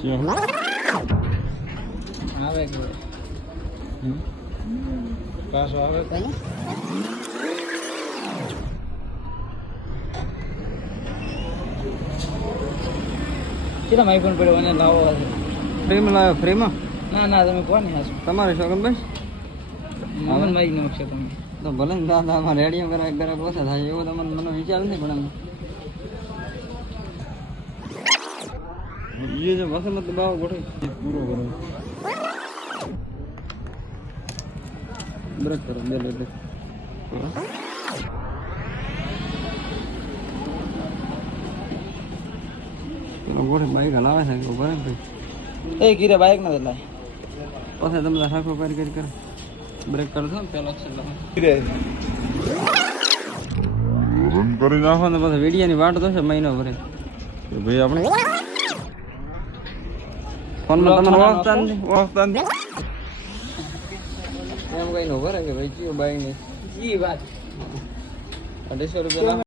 આવે કે પાછો આવે કેટલા આઈફોન પડ્યો અને લાવો ફ્રીમાં લાવ્યો ફ્રીમાં ના ના તમે કોને હાસો તમારે શોખન ભાઈ મામન મારી નો છે તમે તો ભલે ને દાદા અમારે રેડિયો ઘરે ઓછા થાય એવો તમને મને વિચાર નથી પણ ये जो बस मत दबाओ गोठे पूरा करो ब्रेक करो ले ले तो गोठे बाइक हलावे છે કે બરાબર ભાઈ એ ગીરે બાઈક ના લાય પછી તમે રાખો કરી બ્રેક કરો છો પેલો એક્શન લો ગીરે રન કરી નાખો ને પછી વિડિયો ની વાટ તો છે મહિનો ભરે ભાઈ આપણે ફોન માં તમને ઓળખતા નથી એમ કઈ નો ભરે કે ભાઈ કયો બાઈ ને ઈ વાત 250 રૂપિયા